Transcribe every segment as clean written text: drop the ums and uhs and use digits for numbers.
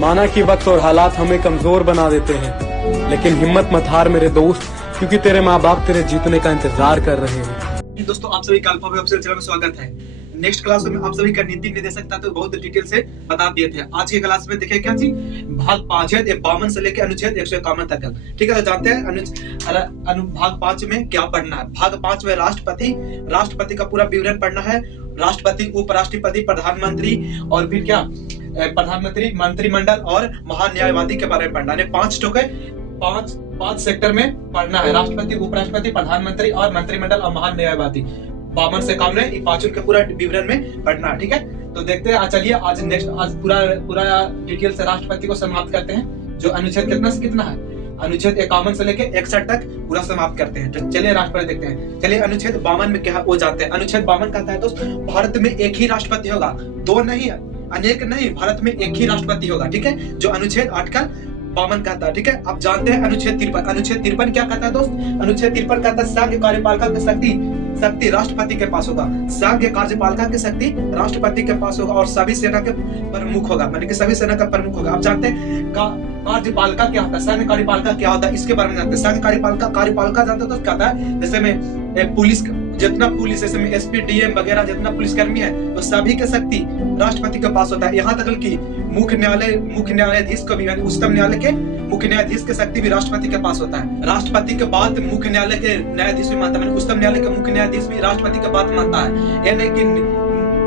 माना कि वक्त और हालात हमें कमजोर बना देते हैं, लेकिन हिम्मत मत हार मेरे दोस्त, क्योंकि तेरे माँ बाप तेरे जीतने का इंतजार कर रहे हैं। दोस्तों, आप सभी का अल्फा वेब ऑफिशियल चैनल में स्वागत है। नेक्स्ट क्लास में आप सभी का नीति निर्देशक सकता तो बहुत डिटेल से बता दिए थे। आज की क्लास में देखिए क्या चीज, भाग 5 है 52 से लेकर अनुच्छेद 151 तक। ठीक है, तो जानते हैं भाग 5 में क्या पढ़ना है। भाग 5 में राष्ट्रपति का पूरा विवरण पढ़ना है। राष्ट्रपति, उपराष्ट्रपति, प्रधानमंत्री और फिर क्या प्रधानमंत्री, मंत्रिमंडल और महान न्यायवादी के बारे में पढ़ना है। 5 टोके 5 सेक्टर में पढ़ना है। राष्ट्रपति, उपराष्ट्रपति, प्रधानमंत्री और मंत्रिमंडल और महान न्यायवादी। 52 से काम है, 5 के पूरा विवरण में पढ़ना है। ठीक है, तो देखते हैं। चलिए आज पूरा डिटेल से राष्ट्रपति को समाप्त करते हैं। जो अनुच्छेद कितना से कितना है, अनुच्छेद 51 से लेके 61 तक पूरा समाप्त करते हैं। तो चलिए राष्ट्रपति देखते हैं। चलिए अनुच्छेद 52 में क्या हो जाते हैं। अनुच्छेद 52 कहता है दोस्त, भारत में एक ही राष्ट्रपति होगा, 2 नहीं, अनेक नहीं, भारत में एक ही राष्ट्रपति होगा। ठीक है, जो अनुच्छेद आर्टिकल 52 कहता है। ठीक है, अब जानते हैं अनुच्छेद 53। अनुच्छेद 53 क्या कहता है दोस्त, अनुच्छेद 53 कहता है संघ कार्यपालिका की शक्ति राष्ट्रपति के पास होगा। संघ कार्यपालिका की शक्ति राष्ट्रपति के पास होगा और सभी सेना के प्रमुख होगा, माने कि सभी सेना का प्रमुख होगा। अब जानते हैं कार्यपालिका क्या होता है, संघ कार्यपालिका क्या होता है, इसके बारे में जानते हैं। संघ कार्यपालिका जानते हो तो कहता है जैसे में पुलिस, जितना पुलिस जैसे में एसपी, डीएम वगैरह जितना पुलिसकर्मी है, तो सभी की शक्ति राष्ट्रपति के पास होता है। यहाँ तक कि मुख्य न्यायाधीश को भी, उच्चतम न्यायालय के मुख्य न्यायाधीश की शक्ति भी राष्ट्रपति के पास होता है। राष्ट्रपति के बाद मुख्य न्यायालय के न्यायाधीश भी मानता है, उच्चतम न्यायालय के मुख्य न्यायाधीश भी राष्ट्रपति के बात मानता है। यानी कि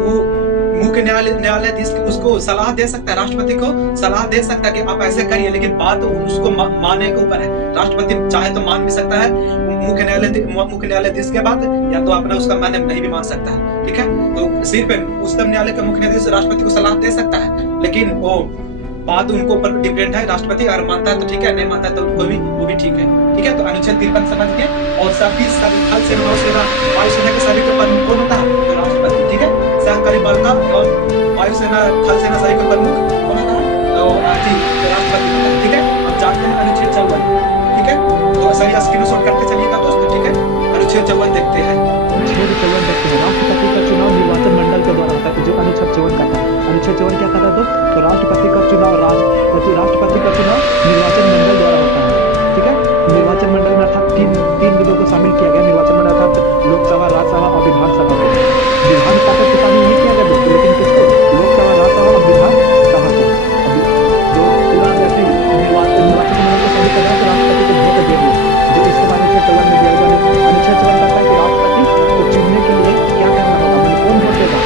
वो मुख्य न्यायाधीश उसको सलाह दे सकता है, राष्ट्रपति को सलाह दे सकता है कि आप ऐसे करिए, लेकिन बात उसको मानने के ऊपर है। राष्ट्रपति चाहे तो मान भी सकता है मुख्य न्यायाधीश के बाद, या तो अपना उसका मान्य नहीं भी मान सकता है। ठीक है, तो सिर्फ उच्चतम न्यायालय के मुख्य न्यायाधीश राष्ट्रपति को सलाह दे सकता है, लेकिन वो बात उनको ऊपर डिपेंड है। राष्ट्रपति अगर मानता है तो ठीक है, नहीं मानता है तो वो भी ठीक है। ठीक है, तो अनुच्छेद 53 समझ के, और सभी थल सेना, नौसेना, वायुसेना के सभी का प्रमुख कौन होता है, तो राष्ट्रपति। ठीक है, संघ कार्यपालिका और वायुसेना, थल सेना सभी का प्रमुख कौन होता है, तो राष्ट्रपति होता है। ठीक है, अब जानते हैं अनुच्छेद 54। ठीक है, तो सही स्क्रीनशॉट करके चलिएगा दोस्तों। ठीक है, अनुच्छेद 54 देखते हैं। अनुच्छेद 54 देखते हैं। राष्ट्रपति का चुनाव निर्वाचन मंडल के द्वारा होता है, जो अनुच्छेद 54 कहता है। अनुच्छेद 54 क्या कहता है दोस्त, तो राष्ट्रपति का चुनाव निर्वाचन मंडल द्वारा होता है। ठीक है, निर्वाचन मंडल में अर्थात तीन विधों को शामिल किया गया। निर्वाचन मंडल अर्थात लोकसभा, राज्यसभा और विधानसभा को। विधान पार्षद को शामिल नहीं किया गया दोस्त, लेकिन किसको, लोकसभा, राज्यसभा और विधानसभा को। जो पूरा ऐसे निर्वाचन मंडल के सभी सदस्य राष्ट्रपति को वोट देंगे, जो इसके बारे में 54 में दिया गया। अनुच्छेद 54 कहता है कि राष्ट्रपति को चुनने के लिए क्या करना होगा, मतलब कौन वोट देगा,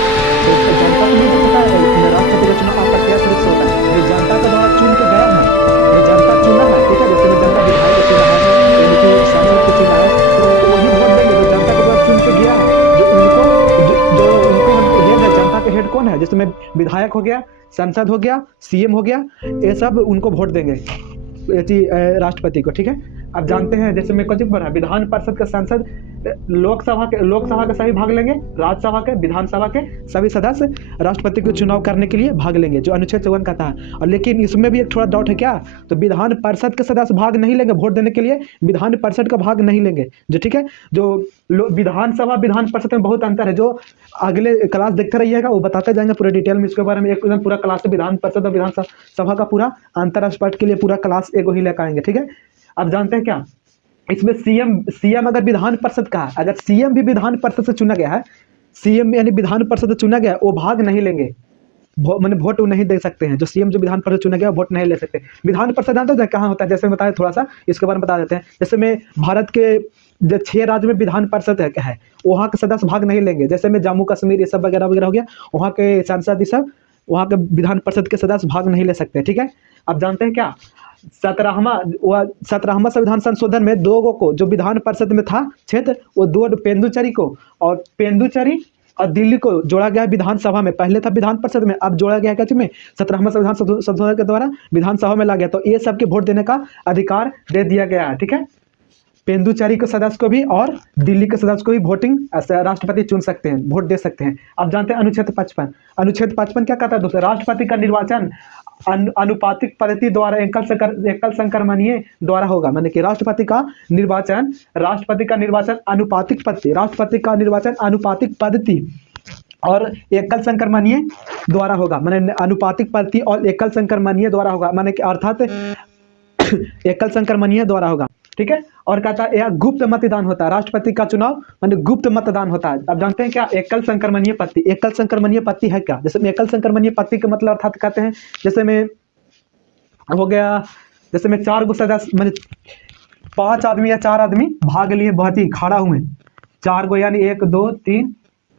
तो जनता को नहीं पता है। राष्ट्रपति का चुनाव आपका क्या सुनिश्चित होता है, जो जनता के द्वारा चुन के गया है, जो जनता चुना है। ठीक है, जैसे में जनता विधायक को चुना है, सांसद को चुना है, तो वही वोट देंगे जो जनता के द्वारा चुन के गया है। जो उनको हेड है, जनता के हेड कौन है, जैसे में विधायक हो गया, सांसद हो गया, सीएम हो गया, ये सब उनको वोट देंगे राष्ट्रपति को। ठीक है, अब जानते हैं जैसे में कुछ बना, विधान परिषद के सांसद लोकसभा के सभी भाग लेंगे, राज्यसभा के, विधानसभा के सभी सदस्य राष्ट्रपति को चुनाव करने के लिए भाग लेंगे, जो अनुच्छेद 54 कहता है। और लेकिन इसमें भी एक थोड़ा डाउट है क्या, तो विधान परिषद के सदस्य भाग नहीं लेंगे वोट देने के लिए, विधान परिषद का भाग नहीं लेंगे। जो ठीक है, जो विधानसभा विधान परिषद में बहुत अंतर है, जो अगले क्लास देखते रहिएगा, वो बताते जाएंगे पूरे डिटेल में इसके बारे में। एकदम पूरा क्लास विधान परिषद और विधानसभा का पूरा अंतर स्पष्ट के लिए पूरा क्लास एक ही लेकर आएंगे। ठीक है, अब जानते हैं क्या, इसमें सीएम अगर विधान परिषद का है, अगर सीएम भी विधान परिषद से चुना गया है, सीएम यानी विधान परिषद से चुना गया है, वो भाग नहीं लेंगे, मैंने वोट नहीं दे सकते हैं। जो सीएम जो विधान परिषद चुना गया वोट नहीं ले सकते। विधान परिषद जानते हो कहाँ होता है, जैसे बताया थोड़ा सा इसके बारे में बता देते हैं। जैसे में भारत के जो 6 राज्य में विधान परिषद है, वहाँ के सदस्य भाग नहीं लेंगे। जैसे में जम्मू कश्मीर ये सब वगैरह वगैरह हो गया, वहाँ के सांसद ये सब, वहाँ के विधान परिषद के सदस्य भाग नहीं ले सकते। ठीक है, अब जानते हैं क्या, 17वां संविधान संशोधन में 2 को जो विधान परिषद में था क्षेत्र, वो 2 पेंदुचेरी को और दिल्ली को जोड़ा गया विधानसभा में। पहले था विधान परिषद में, अब जोड़ा गया क्या में 17वां संविधान संशोधन के द्वारा विधानसभा में ला गया। तो ये सबके वोट देने का अधिकार दे दिया गया है। ठीक है, पेंदुचेरी के सदस्य को भी और दिल्ली के सदस्य को भी वोटिंग राष्ट्रपति चुन सकते हैं, वोट दे सकते हैं। अब जानते हैं अनुच्छेद 55। अनुच्छेद 55 क्या कहता है दोस्तों, राष्ट्रपति का निर्वाचन अनुपातिक पद्धति द्वारा एकल संक्रमणीय द्वारा होगा। माने कि राष्ट्रपति का निर्वाचन अनुपातिक पद्धति और एकल संक्रमणीय द्वारा होगा, माने अनुपातिक पद्धति और एकल संक्रमणीय द्वारा होगा, माने कि अर्थात एकल संक्रमणीय द्वारा होगा। ठीक है। और कहता है यह गुप्त मतदान होता है, राष्ट्रपति का चुनाव माने गुप्त मतदान होता है। अब जानते हैं क्या एकल संक्रमणीय पद्धति, एकल संक्रमणीय पद्धति है क्या? जैसे में एकल संक्रमणीय पद्धति का मतलब अर्थात कहते हैं जैसे में हो गया, जैसे में 4 गो सदस्य माने 5 आदमी या 4 आदमी भाग लिए, बहुत ही खड़ा हुए 4 गो, यानी 1 2 3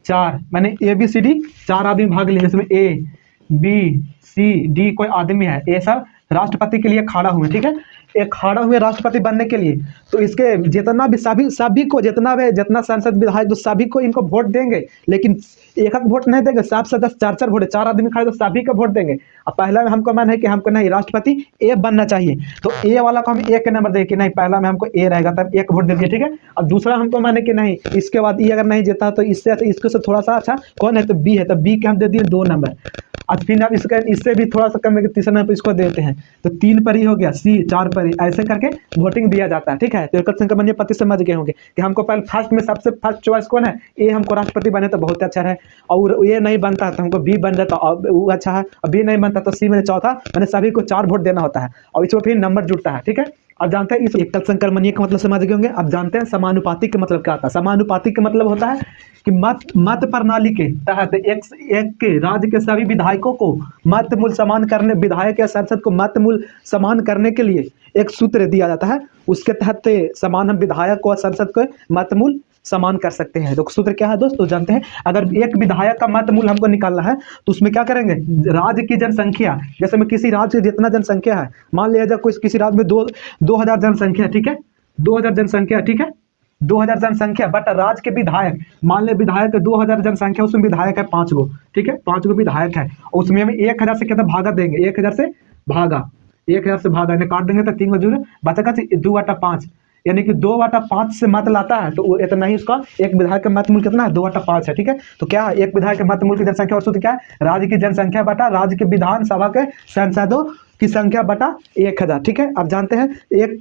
4, माने ABCD 4 आदमी भाग लिए, जिसमें ABCD कोई आदमी है, ये सब राष्ट्रपति के लिए खड़ा हुए। ठीक है। एक खड़ा हुए राष्ट्रपति बनने के लिए, तो इसके जितना भी सभी को जितना सांसद विधायक, तो सभी को इनको वोट देंगे, लेकिन एक वोट नहीं देंगे, सब सदस्य 4 वोट, 4 आदमी खड़े तो सभी को वोट देंगे। अब पहला में हमको मन है कि हमको नहीं राष्ट्रपति ए बनना चाहिए, तो ए वाला को हम 1 नंबर देंगे कि नहीं, पहला में हमको ए रहेगा, तब 1 वोट दे दिए। ठीक है। अब दूसरा हमको मन है कि नहीं, इसके बाद ई अगर नहीं जीता तो इसको से थोड़ा सा अच्छा कौन है, तो बी है, तो बी के हम दे दिए 2 नंबर। अब फिर आप इससे भी थोड़ा सा कम है, तीसरा नंबर इसको देते हैं, तो 3 पर ही हो गया, सी 4 पर ही, ऐसे करके वोटिंग दिया जाता है। ठीक है। तो एकल संक्रमणीय पद्धति समझ गए होंगे कि हमको पहले फर्स्ट में सबसे फर्स्ट चॉइस कौन है, ए हमको राष्ट्रपति बने तो बहुत अच्छा है, और ये नहीं बनता तो हमको बी बन जाता वो अच्छा है, और बी नहीं बनता तो सी में चौथा, मैंने सभी को 4 वोट देना होता है, और इसमें फिर नंबर जुड़ता है। ठीक है। अब जानते हैं इस एकल संक्रमणीय का मतलब समझ गए होंगे। अब जानते हैं समानुपातिक का मतलब क्या होता है। समानुपातिक का मतलब होता है कि मत प्रणाली के तहत एक के राज्य के सभी विधायकों को मत मूल समान करने, विधायक या सांसद को मत मूल समान करने के लिए एक सूत्र दिया जाता है, उसके तहत समान हम विधायक और सांसद को मत मूल समान कर सकते हैं। तो सूत्र क्या है दोस्तों, जानते हैं। अगर एक विधायक का मत मूल हमको निकालना है तो उसमें क्या करेंगे, राज्य की जनसंख्या, जैसे में किसी राज्य की जितना जनसंख्या है, मान लिया जाए कोई किसी राज्य में 2000 जनसंख्या, ठीक है, 2000 जनसंख्या, ठीक है, 2000 जनसंख्या बट राज्य के विधायक, मान ले विधायक 2000 जनसंख्या, उसमें विधायक है 5 गो, ठीक है, 5 गो विधायक है, उसमें हम 1000 से कितना भागा देंगे, 1000 से भागा, 1000 से भागा काट देंगे तो 3 जुड़े बचेगा 2/5, यानी कि 2/5 से मत लाता है, तो वो इतना ही उसका एक विधायक का मत मूल कितना है, 2/5 है। ठीक है। तो क्या है, एक विधायक के मत मूल की जनसंख्या और सूत्र क्या है, राज्य की जनसंख्या बटा राज्य के विधानसभा के सांसदों की संख्या बटा 1000। ठीक है। अब जानते हैं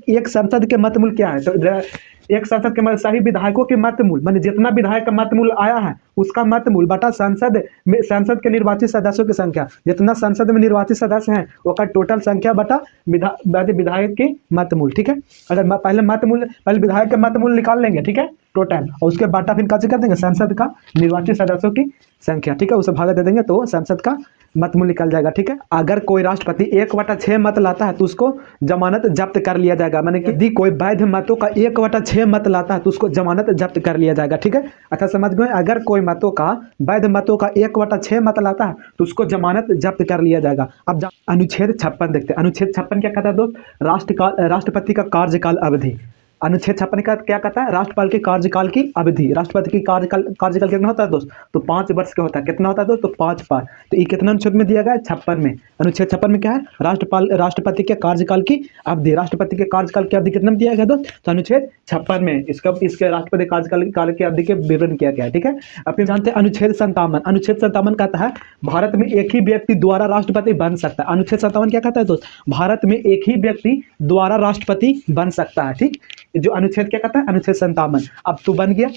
एक सांसद के मत मूल क्या है, तो एक सांसद के मतलब सभी विधायकों के मत मूल, माने जितना विधायक का मत मूल आया है उसका मत मूल बटा संसद के निर्वाचित सदस्यों की संख्या, जितना संसद में निर्वाचित सदस्य हैं उसका टोटल संख्या बटा विधायक के मत मूल। ठीक है। अगर पहले विधायक के मत मूल निकाल लेंगे, ठीक है, टोटल, और उसके बाटा फिर कैसे कर देंगे, संसद का निर्वाचित सदस्यों की संख्या, ठीक है, उसे भागा दे देंगे तो संसद का मत मूल निकल जाएगा। ठीक है। अगर कोई राष्ट्रपति 1/6 मत लाता है तो उसको जमानत जब्त कर लिया जाएगा, माने कि यदि कोई वैध मतों का 1/6 मत लाता है तो उसको जमानत जब्त कर लिया जाएगा। ठीक है। अच्छा समझ गए, अगर कोई वैध मतों का 1/6 मत लाता है तो उसको जमानत जब्त कर लिया जाएगा। अब अनुच्छेद 56 देखते हैं। अनुच्छेद 56 क्या कहता है दोस्त, राष्ट्रपति का कार्यकाल अवधि। अनुच्छेद 56 का क्या कहता है, राष्ट्रपाल के कार्यकाल की अवधि। राष्ट्रपति की कार्यकाल कितना होता है दोस्त, तो 5 वर्ष का होता है। कितना होता है दोस्त, तो 5 बार। तो ये कितना अनुच्छेद में दिया गया है, 56 में। अनुच्छेद 56 में क्या है, राष्ट्रपति के कार्यकाल की अवधि। राष्ट्रपति के कार्यकाल की अवधि कितना में दिया गया दोस्त, तो अनुच्छेद 56 में इसके राष्ट्रपति कार्यकाल की अवधि के विवरण किया गया है। ठीक है। अब फिर जानते हैं अनुच्छेद 57। अनुच्छेद 57 कहता है भारत में एक ही व्यक्ति द्वारा राष्ट्रपति बन सकता है। अनुच्छेद 57 क्या कहता है दोस्त, भारत में एक ही व्यक्ति द्वारा राष्ट्रपति बन सकता है। ठीक, जो अनुच्छेद क्या कहता है, अनुच्छेद 57। अब तो बन गया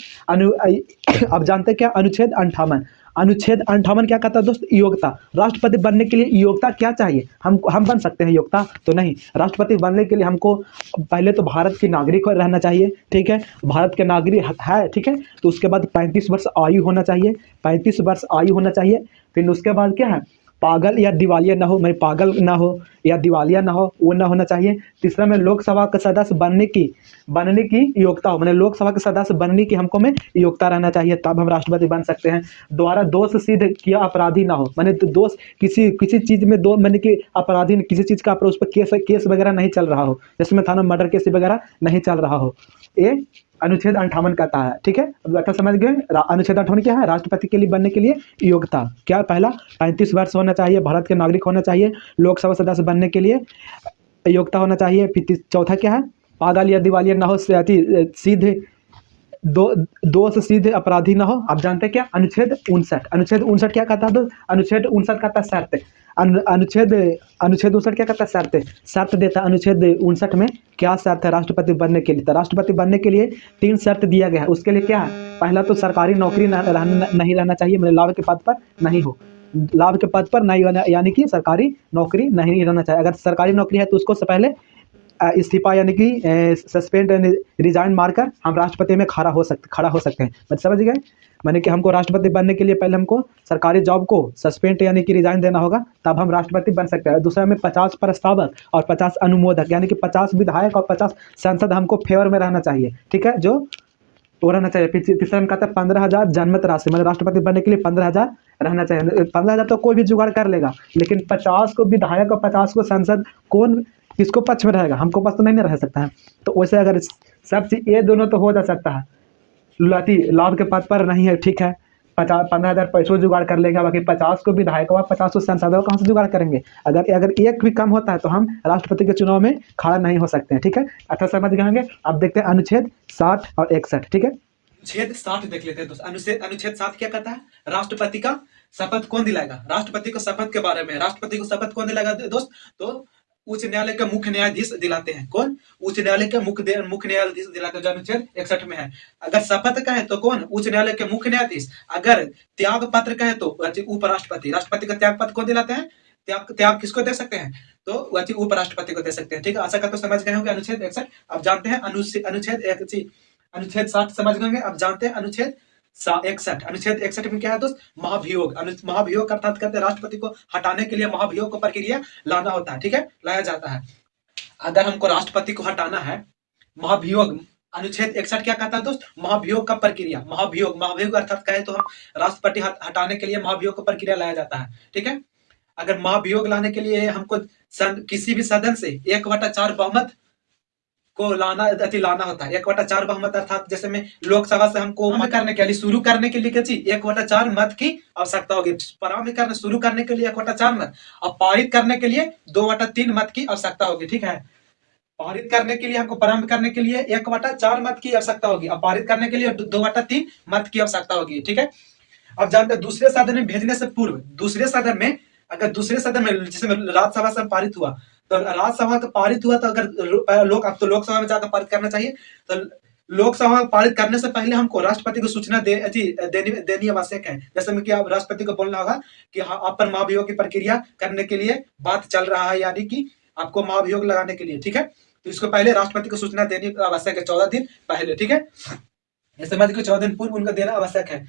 अब जानते हैं क्या, अनुच्छेद 58। अनुच्छेद 58 क्या कहता है दोस्त, योग्यता। राष्ट्रपति बनने के लिए योग्यता क्या चाहिए, हम बन सकते हैं योग्यता तो नहीं। राष्ट्रपति बनने के लिए हमको पहले तो भारत की नागरिक रहना चाहिए, ठीक है, भारत के नागरिक है, ठीक है, तो उसके बाद 35 वर्ष आयु होना चाहिए, 35 वर्ष आयु होना चाहिए। फिर उसके बाद क्या है, पागल या दिवालिया ना हो, मैं पागल ना हो या दिवालिया ना हो, वो ना होना चाहिए। तीसरा में लोकसभा का सदस्य बनने की योग्यता हो, मैंने लोकसभा के सदस्य बनने की हमको में योग्यता रहना चाहिए, तब हम राष्ट्रपति बन सकते हैं। द्वारा दोष सिद्ध किया अपराधी ना हो, मैंने तो दोष किसी चीज में मैंने कि अपराधी किसी चीज का उस पर केस वगैरह नहीं चल रहा हो, जिसमें थाना मर्डर केस वगैरह नहीं चल रहा हो, ये अनुच्छेद 58 कहता है। ठीक है। अब बैठा समझ गए, अनुच्छेद 58 क्या है, राष्ट्रपति के लिए बनने के लिए योग्यता क्या, पहला 35 वर्ष होना चाहिए, भारत के नागरिक होना चाहिए, लोकसभा सदस्य बनने के लिए योग्यता होना चाहिए। फिर चौथा क्या है, पागल या दिवालिया ना हो, सीधे दोष सीधे अपराधी ना हो। आप जानते हैं क्या, अनुच्छेद 59। अनुच्छेद 59 क्या कहता है, अनुच्छेद 59 कहता है शर्त। अनुच्छेद अनुच्छेद 59 क्या कहता है? शर्त देता है। अनुच्छेद 59 में क्या शर्त है राष्ट्रपति बनने के लिए? तो राष्ट्रपति बनने के लिए 3 शर्त दिया गया है। उसके लिए क्या है? पहला तो सरकारी नौकरी नहीं रहना चाहिए, मतलब लाभ के पद पर नहीं हो, लाभ के पद पर नहीं होना, यानी कि सरकारी नौकरी नहीं रहना चाहिए। अगर सरकारी नौकरी है तो उसको से पहले इस्तीफा यानी कि सस्पेंड रिजाइन मारकर हम राष्ट्रपति में खड़ा हो सकते हैं। मतलब समझ गए? माने कि हमको राष्ट्रपति बनने के लिए पहले हमको सरकारी जॉब को सस्पेंड यानी कि रिजाइन देना होगा, तब हम राष्ट्रपति बन सकते हैं। दूसरा में 50 प्रस्तावक और 50 अनुमोदक, यानी कि 50 विधायक और 50 सांसद हमको फेवर में रहना चाहिए, ठीक है, जो वो रहना चाहिए। तीसरा में कहता है 15,000 जनमत राशि, मतलब राष्ट्रपति बनने के लिए 15,000 रहना चाहिए। 15,000 तो कोई भी जुगाड़ कर लेगा, लेकिन 50 को विधायक और 50 को सांसद, कौन किसको पक्ष में रहेगा? हमको पक्ष तो नहीं रह सकता है। तो वैसे अगर सब चीज ये दोनों तो हो जा सकता है, लाभ के पद पर नहीं है, ठीक है, 15,000 पैसों जुगाड़ कर लेगा, बाकी 50 को विधायक और 50 को सांसदों कहाँ से जुगाड़ करेंगे? अगर एक भी कम होता है तो हम राष्ट्रपति के चुनाव में खड़ा नहीं हो सकते हैं, ठीक है। अच्छा समझ गए होंगे। अब देखते हैं अनुच्छेद 60 और 61, ठीक है। अनुच्छेद 60 देख लेते हैं दोस्त। अनुच्छेद 60 क्या कहता है? राष्ट्रपति का शपथ कौन दिलाएगा? राष्ट्रपति को शपथ के बारे में, राष्ट्रपति को शपथ कौन दिलाएगा दोस्त? तो उच्च न्यायालय के मुख्य न्यायाधीश दिलाते हैं। कौन? उच्च न्यायालय के मुख्य न्यायाधीश दिलाते हैं, जो अनुच्छेद 61 में है। अगर शपथ का है तो कौन? उच्च न्यायालय के मुख्य न्यायाधीश। अगर त्याग पत्र का है तो उपराष्ट्रपति। राष्ट्रपति का त्याग पत्र कौन दिलाते हैं? त्याग किसको दे सकते हैं? तो उपराष्ट्रपति को दे सकते हैं, ठीक है। आशा करते समझ गए होंगे अनुच्छेद 61। अब जानते हैं अनुच्छेद 60 समझ गए। अब जानते हैं अनुच्छेद 61। अनुच्छेद 61 में क्या है दोस्त? महाभियोग। महाभियोग अर्थात कहते हैं राष्ट्रपति को हटाने के लिए महाभियोग को प्रक्रिया लाना होता है, ठीक है, लाया जाता है। अगर हमको राष्ट्रपति को हटाना है, महाभियोग, अनुच्छेद 61 क्या कहता है दोस्त? महाभियोग का प्रक्रिया। महाभियोग अर्थात कहे तो हम राष्ट्रपति हटाने के लिए महाभियोग का प्रक्रिया लाया जाता है, ठीक है। अगर महाभियोग लाने के लिए हमको किसी भी सदन से 1/4 बहुमत को लाना होता है। 1/4 बहुमत अर्थात जैसे में लोकसभा से हमको करने के लिए शुरू करने के लिए क्या चाहिए? 1/4 मत की आवश्यकता होगी। प्रारंभ करने शुरू करने के लिए 1/4 मत, और पारित करने के लिए 2/3 मत की आवश्यकता होगी, ठीक है। पारित करने के लिए हमको प्रारंभ करने के लिए 1/4 मत की आवश्यकता होगी, और पारित करने के लिए 2/3 मत की आवश्यकता होगी, ठीक है। अब जानते हैं दूसरे सदन में भेजने से पूर्व, दूसरे सदन में जैसे राज्यसभा से पारित हुआ, तो राज्यसभा का पारित हुआ तो अगर अब तो लोकसभा में जाकर पारित करना चाहिए, तो लोकसभा में पारित करने से पहले हमको राष्ट्रपति को सूचना देनी आवश्यक है। जैसे में कि आप राष्ट्रपति को बोलना होगा कि हाँ, आप पर महाभियोग की प्रक्रिया करने के लिए बात चल रहा है, यानी कि आपको महाभियोग लगाने के लिए, ठीक है। तो इसको पहले राष्ट्रपति को सूचना देनी आवश्यक है, 14 दिन पहले, ठीक है। ये समझ के 14 दिन पूर्व उनको देना आवश्यक है।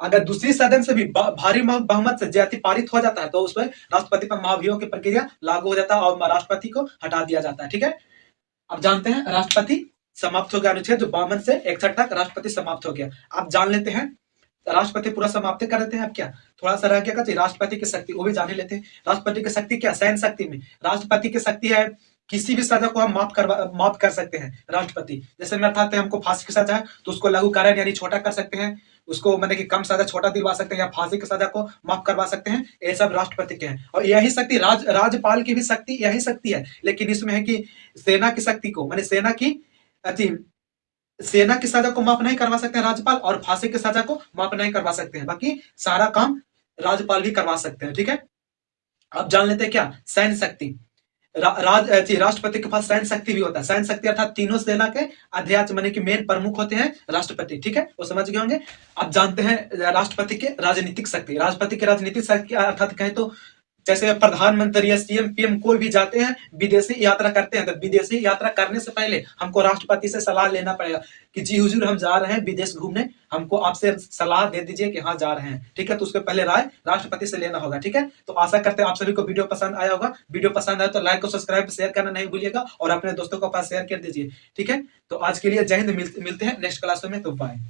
अगर दूसरी सदन से भी भारी बहुमत से ज्यादा पारित हो जाता है, तो उसमें राष्ट्रपति पर महाभियोग की प्रक्रिया लागू हो जाता है और राष्ट्रपति को हटा दिया जाता है, ठीक है। अब जानते हैं राष्ट्रपति समाप्त हो गया। अनुच्छेद 52 से 61 तक राष्ट्रपति समाप्त हो गया। अब जान लेते हैं राष्ट्रपति पूरा समाप्त कर देते हैं। अब क्या थोड़ा सा रह गया? राष्ट्रपति की शक्ति, वो भी जान लेते हैं। राष्ट्रपति की शक्ति क्या? सैन्य शक्ति में राष्ट्रपति की शक्ति है किसी भी सजा को हम माफ कर सकते हैं। राष्ट्रपति जैसे में अर्थात हमको फांसी की सजा है तो उसको लघुकरण यानी छोटा कर सकते हैं, उसको मैंने कि कम सजा छोटा दिलवा सकते हैं, या फांसी की सजा को माफ करवा सकते हैं। ये सब राष्ट्रपति के हैं। और यही शक्ति राज्यपाल की भी शक्ति यही शक्ति है, लेकिन इसमें है कि सेना की शक्ति को, मैंने सेना की सजा को माफ नहीं करवा सकते हैं राज्यपाल, और फांसी की सजा को माफ नहीं करवा सकते हैं। बाकी सारा काम राज्यपाल भी करवा सकते हैं, ठीक है। अब जान लेते हैं क्या? सैन्य शक्ति। राष्ट्रपति के पास सैन्य शक्ति भी होता है। सैन्य शक्ति अर्थात तीनों सेना के अध्यक्ष माने कि मेन प्रमुख होते हैं राष्ट्रपति, ठीक है, वो समझ गए होंगे। अब जानते हैं राष्ट्रपति के राजनीतिक शक्ति। राष्ट्रपति के राजनीतिक शक्ति अर्थात कहें तो जैसे प्रधानमंत्री या सीएम पीएम कोई भी जाते हैं विदेशी यात्रा करते हैं, तो विदेशी यात्रा करने से पहले हमको राष्ट्रपति से सलाह लेना पड़ेगा कि जी हुजूर हम जा रहे हैं विदेश घूमने, हमको आपसे सलाह दे दीजिए कि हाँ जा रहे हैं, ठीक है। तो उसके पहले राय राष्ट्रपति से लेना होगा, ठीक है। तो आशा करते हैं आप सभी को वीडियो पसंद आया होगा। वीडियो पसंद आया तो लाइक और सब्सक्राइब शेयर करना नहीं भूलिएगा, और अपने दोस्तों को पास शेयर कर दीजिए, ठीक है। तो आज के लिए जय हिंद, मिलते हैं नेक्स्ट क्लास में, तो बाय।